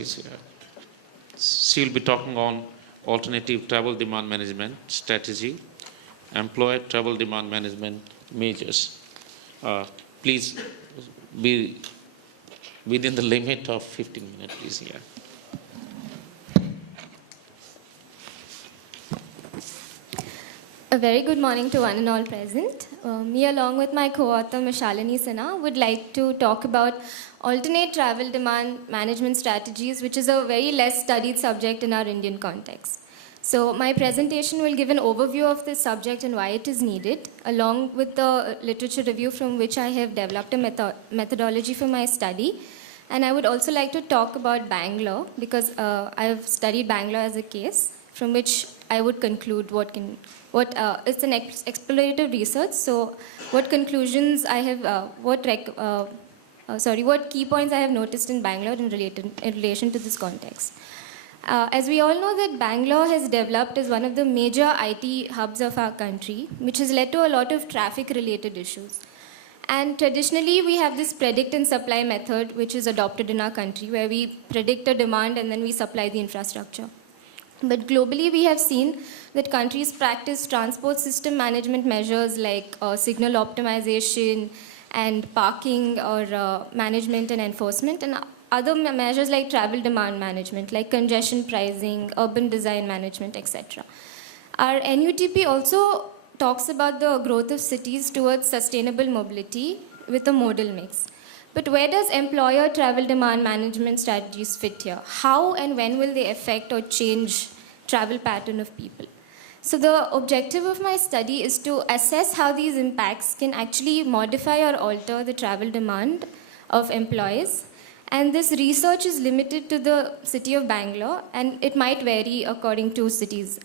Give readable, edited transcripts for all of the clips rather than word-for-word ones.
please. Yeah. She will be talking on alternative travel demand management strategy, employer travel demand management measures. Please be within the limit of 15 minutes, please. Yeah. A very good morning to one and all present. Me, along with my co-author, Mishalini Sinha, would like to talk about alternate travel demand management strategies, which is a very less studied subject in our Indian context. So my presentation will give an overview of this subject and why it is needed, along with the literature review from which I have developed a methodology for my study. And I would also like to talk about Bangalore, because I have studied Bangalore as a case, from which I would conclude it's an explorative research. So, what conclusions I have, what key points I have noticed in Bangalore in relation to this context. As we all know that Bangalore has developed as one of the major IT hubs of our country, which has led to a lot of traffic-related issues. And traditionally, we have this predict and supply method, which is adopted in our country, where we predict a demand and then we supply the infrastructure. But globally, we have seen that countries practice transport system management measures like signal optimization and parking or management and enforcement, and other measures like travel demand management, like congestion pricing, urban design management, etc. Our NUTP also talks about the growth of cities towards sustainable mobility with a modal mix. But where does employer travel demand management strategies fit here? How and when will they affect or change travel pattern of people? So the objective of my study is to assess how these impacts can actually modify or alter the travel demand of employees. And this research is limited to the city of Bangalore, and it might vary according to cities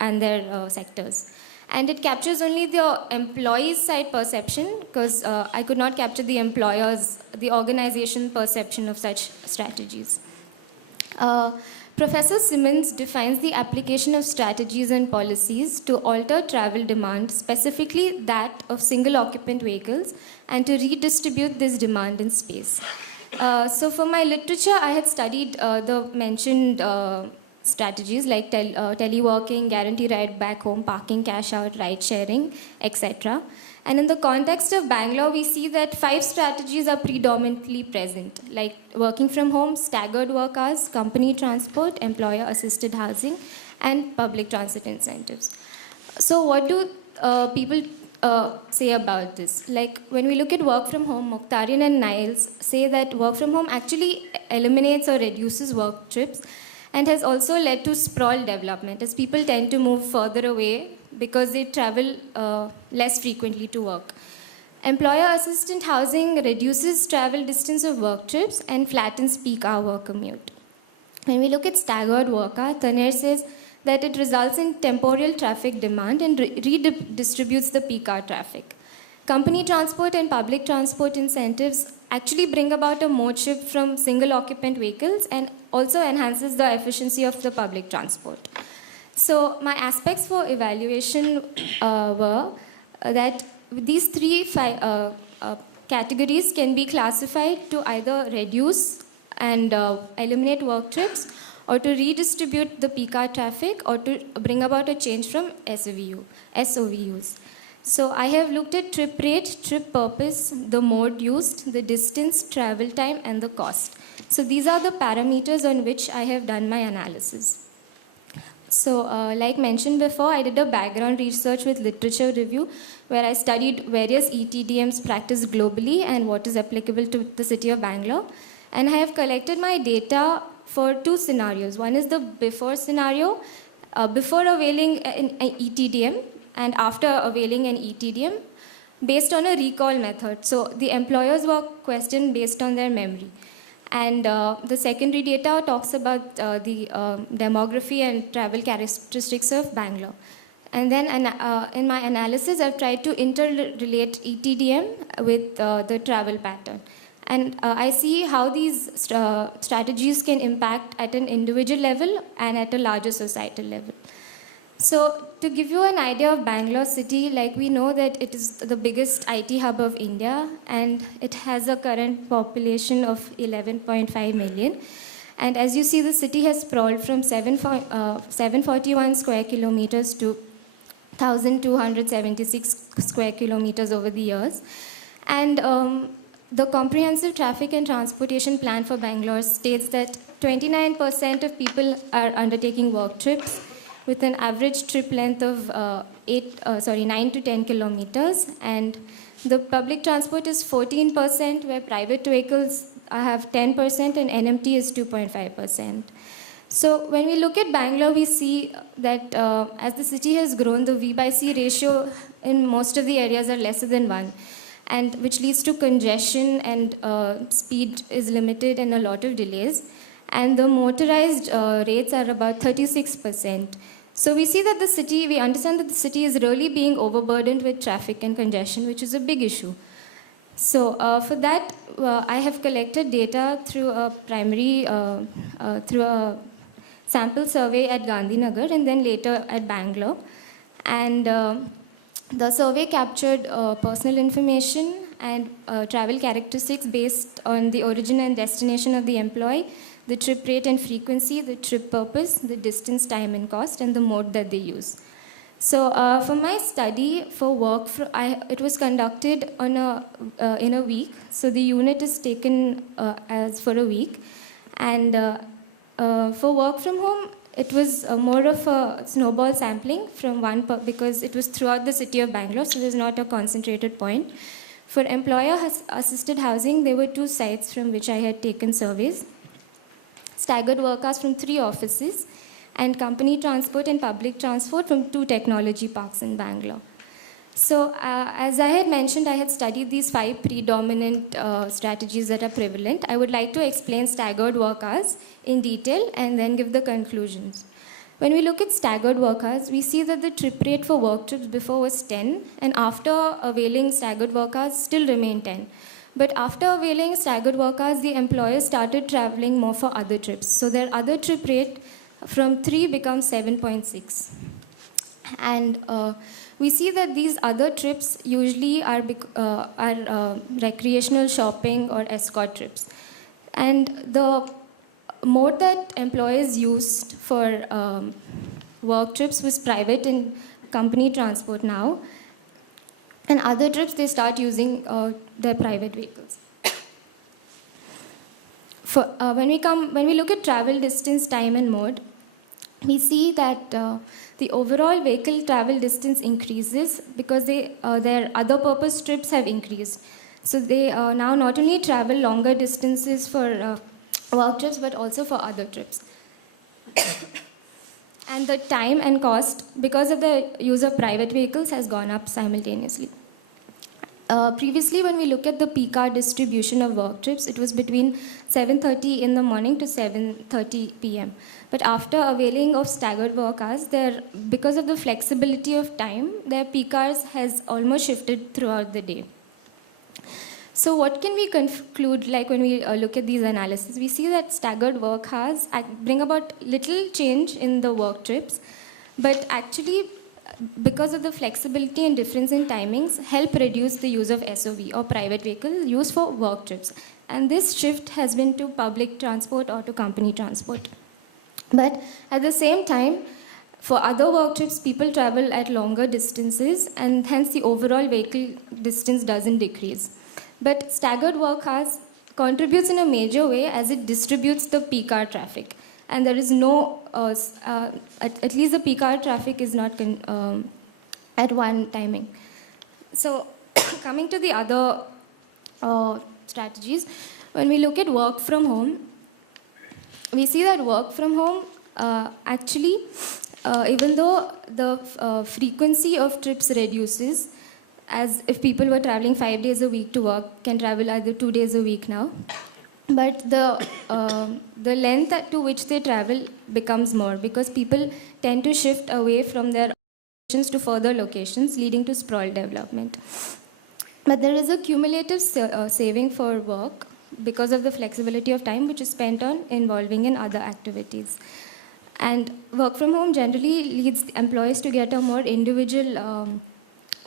and their sectors. And it captures only the employees' side perception, because I could not capture the employers, the organization perception of such strategies. Professor Simmons defines the application of strategies and policies to alter travel demand, specifically that of single-occupant vehicles, and to redistribute this demand in space. So for my literature, I had studied the mentioned strategies like teleworking, guarantee ride back home, parking cash out, ride sharing, etc. And in the context of Bangalore, we see that 5 strategies are predominantly present, like working from home, staggered work hours, company transport, employer-assisted housing, and public transit incentives. So what do people say about this? Like when we look at work from home, Mokhtarian and Niles say that work from home actually eliminates or reduces work trips, and has also led to sprawl development, as people tend to move further away because they travel less frequently to work. Employer-assisted housing reduces travel distance of work trips and flattens peak hour work commute. When we look at staggered work hour, Taner says that it results in temporal traffic demand and redistributes the peak hour traffic. Company transport and public transport incentives actually bring about a mode shift from single-occupant vehicles and also enhances the efficiency of the public transport. So my aspects for evaluation were that these 3 categories can be classified to either reduce and eliminate work trips, or to redistribute the peak hour traffic, or to bring about a change from SOVUs. So I have looked at trip rate, trip purpose, the mode used, the distance, travel time, and the cost. So these are the parameters on which I have done my analysis. So like mentioned before, I did a background research with literature review, where I studied various ETDMs practiced globally and what is applicable to the city of Bangalore. And I have collected my data for 2 scenarios. One is the before scenario, before availing an ETDM, and after availing an ETDM, based on a recall method. So the employers were questioned based on their memory. And the secondary data talks about the demography and travel characteristics of Bangalore. And then in my analysis, I've tried to interrelate ETDM with the travel pattern. And I see how these strategies can impact at an individual level and at a larger societal level. So to give you an idea of Bangalore city, like we know that it is the biggest IT hub of India, and it has a current population of 11.5 million. And as you see, the city has sprawled from 741 square kilometers to 1,276 square kilometers over the years. And the comprehensive traffic and transportation plan for Bangalore states that 29% of people are undertaking work trips with an average trip length of 9 to 10 kilometers. And the public transport is 14%, where private vehicles have 10% and NMT is 2.5%. So when we look at Bangalore, we see that as the city has grown, the V by C ratio in most of the areas are lesser than 1, and which leads to congestion, and speed is limited and a lot of delays. And the motorized rates are about 36%. So we see that we understand that the city is really being overburdened with traffic and congestion, which is a big issue. So for that, I have collected data through through a sample survey at Gandhinagar and then later at Bangalore. And the survey captured personal information and travel characteristics based on the origin and destination of the employee, the trip rate and frequency, the trip purpose, the distance, time, and cost, and the mode that they use. So for my study for work, it was conducted on in a week. So the unit is taken as for a week. And for work from home, it was more of a snowball sampling from because it was throughout the city of Bangalore, so there's not a concentrated point. For employer-assisted housing, there were 2 sites from which I had taken surveys. Staggered work hours from 3 offices, and company transport and public transport from 2 technology parks in Bangalore. So as I had mentioned, I had studied these 5 predominant strategies that are prevalent. I would like to explain staggered work hours in detail and then give the conclusions. When we look at staggered work hours, we see that the trip rate for work trips before was 10, and after availing staggered work hours still remain 10. But after availing staggered work hours, the employers started traveling more for other trips. So their other trip rate from 3 becomes 7.6. And we see that these other trips usually are recreational shopping or escort trips. And the mode that employers used for work trips was private and company transport now. And other trips, they start using their private vehicles. When we look at travel distance, time, and mode, we see that the overall vehicle travel distance increases because their other purpose trips have increased. So they now not only travel longer distances for work trips, but also for other trips. And the time and cost, because of the use of private vehicles, has gone up simultaneously. Previously, when we look at the peak hour distribution of work trips, it was between 7:30 in the morning to 7:30 p.m. But after availing of staggered work hours, because of the flexibility of time, their peak hours has almost shifted throughout the day. So what can we conclude, like when we look at these analyses? We see that staggered work hours bring about little change in the work trips, but actually, because of the flexibility and difference in timings, help reduce the use of SOV or private vehicle used for work trips. And this shift has been to public transport or to company transport. But at the same time, for other work trips, people travel at longer distances, and hence the overall vehicle distance doesn't decrease. But staggered work hours contributes in a major way as it distributes the peak hour traffic. And there is no, at least the peak hour traffic is not at one timing. So coming to the other strategies, when we look at work from home, we see that work from home actually, even though the frequency of trips reduces, as if people were traveling 5 days a week to work, can travel either 2 days a week now. But the length to which they travel becomes more because people tend to shift away from their locations to further locations, leading to sprawl development. But there is a cumulative saving for work because of the flexibility of time which is spent on involving in other activities. And work from home generally leads employees to get a more individual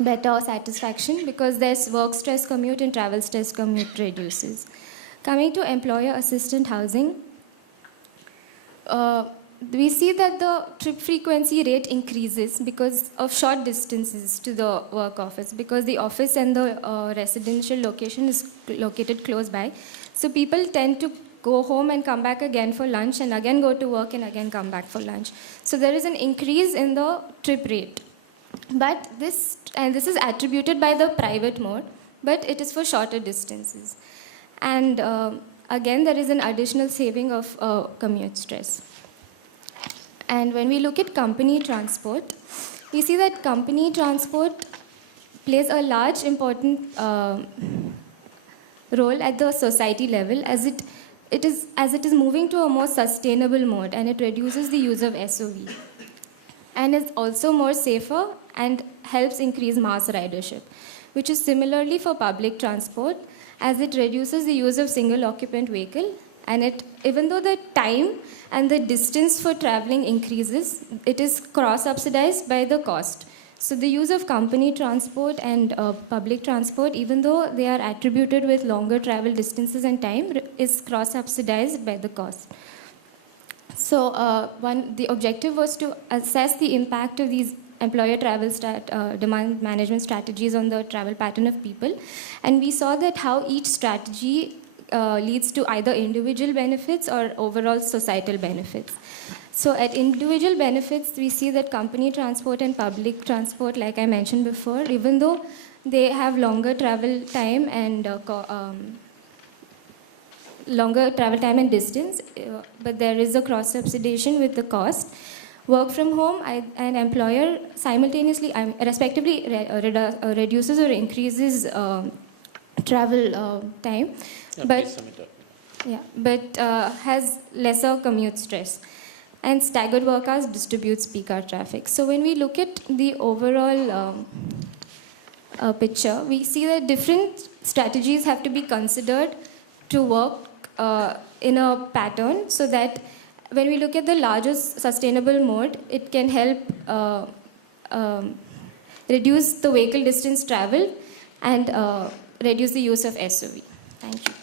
better satisfaction because their work stress commute and travel stress commute reduces. Coming to employer assistant housing, we see that the trip frequency rate increases because of short distances to the work office, because the office and the residential location is located close by. So people tend to go home and come back again for lunch, and again go to work and again come back for lunch. So there is an increase in the trip rate. But this is attributed by the private mode, but it is for shorter distances. And again, there is an additional saving of commute stress. And when we look at company transport, we see that company transport plays a large important role at the society level, as it is moving to a more sustainable mode, and it reduces the use of SOV, and is also more safer and helps increase mass ridership, which is similarly for public transport, as it reduces the use of single occupant vehicle, and even though the time and the distance for traveling increases, it is cross-subsidized by the cost. So the use of company transport and public transport, even though they are attributed with longer travel distances and time, is cross-subsidized by the cost. So the objective was to assess the impact of these employer travel demand management strategies on the travel pattern of people. And we saw that how each strategy leads to either individual benefits or overall societal benefits. So at individual benefits, we see that company transport and public transport, like I mentioned before, even though they have longer travel time and but there is a cross-subsidization with the cost. Work from home, an employer simultaneously, respectively, reduces or increases travel time, but has lesser commute stress. And staggered work hours distributes peak hour traffic. So when we look at the overall picture, we see that different strategies have to be considered to work in a pattern, so that when we look at the largest sustainable mode, it can help reduce the vehicle distance travel and reduce the use of SUV. Thank you.